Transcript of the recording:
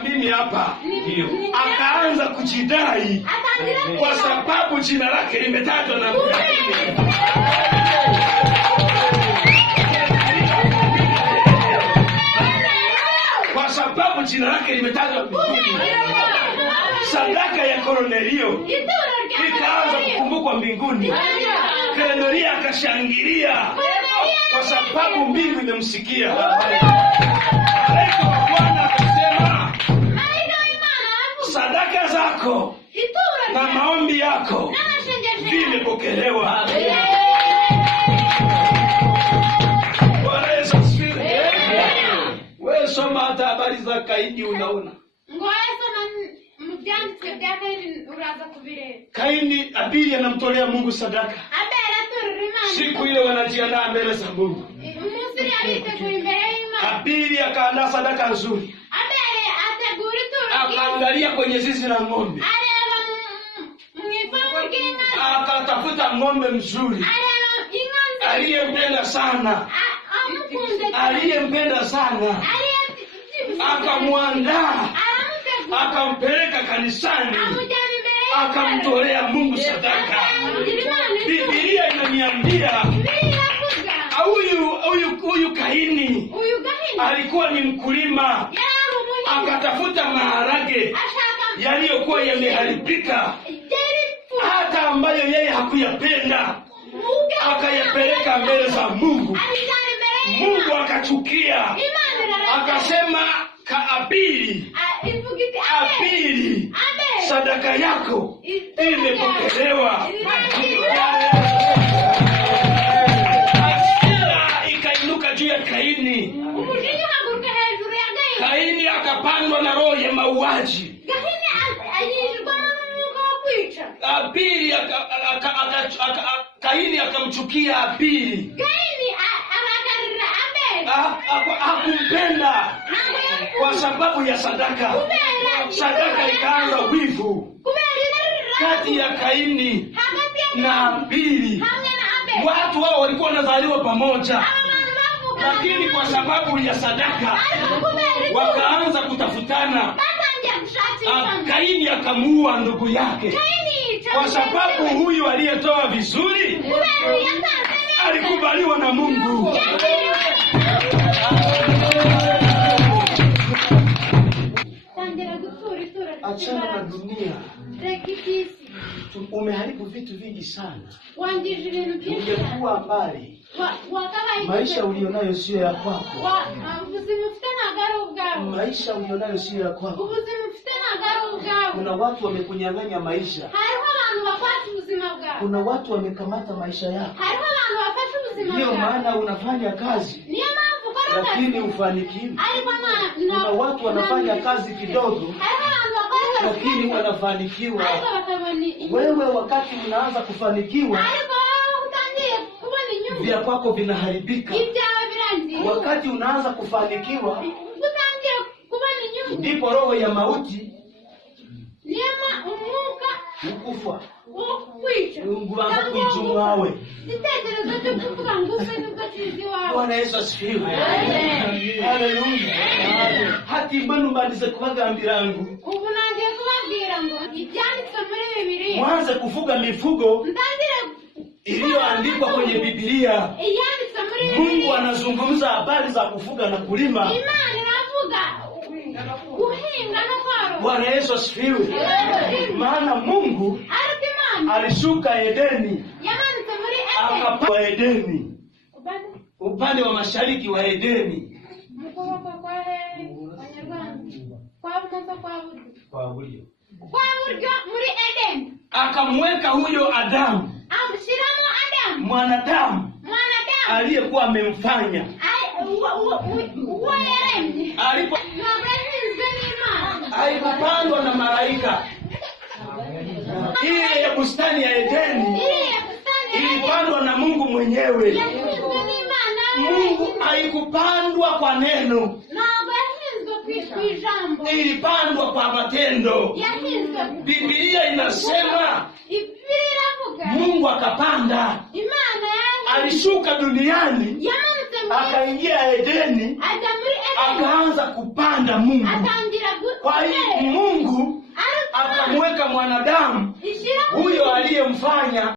Mimi hapa akaanza kujidai kwa sababu jina lake limetajwa na Mungu. Kwa sababu jina lake limetajwa mbinguni. Sadaka ya Kornelio ikaanza kukumbukwa mbinguni. Kornelio akashangilia kwa sababu mbingu imemsikia. Malaika wa Bwana akasema, sadaka zako na maombi yako vimepokelewa. Bwana asifiwe. Wewe soma hata habari za Kaini unaona. Kaini, Abili anamtolea Mungu sadaka. Siku ile wanajiandaa mbele za Mungu. Abili akaandaa sadaka nzuri. Akaangalia kwenye zizi la ng'ombe. Akatafuta ng'ombe mzuri aliyempenda sana. Akamwandaa, akampeleka kanisani, akamtolea Mungu sadaka. Biblia inaniambia huyu Kaini alikuwa ni mkulima. Akatafuta maharage yaliyokuwa yameharibika, hata ambayo yeye hakuyapenda, akayapeleka mbele za Mungu. Mungu akachukia, akasema, Abili, sadaka yako imepokelewa. Hasira ikainuka juu ya Kaini. Kaini akapandwa na roho ya mauaji. Abili Kaini akamchukia Abili. Hakumpenda kwa sababu ya sadaka. Sadaka ikaanza wivu kati ya Kaini na Abili. Watu wao walikuwa wanazaliwa pamoja, lakini kwa sababu ya sadaka wakaanza kutafutana. Kaini akamuua ndugu yake kwa sababu huyu aliyetoa vizuri alikubaliwa na Mungu. Achana na dunia. Umeharibu vitu vingi sana. Ungekuwa mbali. Maisha ulionayo sio ya kwako. Maisha ulionayo sio ya kwako. Kuna watu wamekunyang'anya maisha. Kuna watu wamekamata maisha yako. Ndio maana unafanya kazi lakini ufanikiwi. Kuna watu wanafanya kazi kidogo lakini wanafanikiwa. Wewe wakati unaanza kufanikiwa, vya kwako vinaharibika. Wakati unaanza kufanikiwa, ndipo roho ya mauti ukufa. Unguanza kuichumwawe. Bwana Yesu asifiwe. Haleluya. Hati mbanu mbandize kubagambira ngo mwanze kufuga mifugo iliyoandikwa kwenye Biblia. Mungu anazungumza habari za kufuga na kulima. Bwana Yesu asifiwe. Maana Mungu alishuka Edeni, akapaa Edeni, upande wa mashariki wa Edeni, akamweka huyo Adamu, mwanadamu aliyekuwa amemfanya. Alipopandwa na malaika. Ile ya bustani ya Edeni ilipandwa na Mungu mwenyewe. Mungu haikupandwa kwa neno, ilipandwa kwa matendo. Biblia inasema Mungu akapanda, alishuka duniani, akaingia Edeni, akaanza kupanda Mungu. Kwa hiyo Mungu akamweka mwanadamu huyo aliyemfanya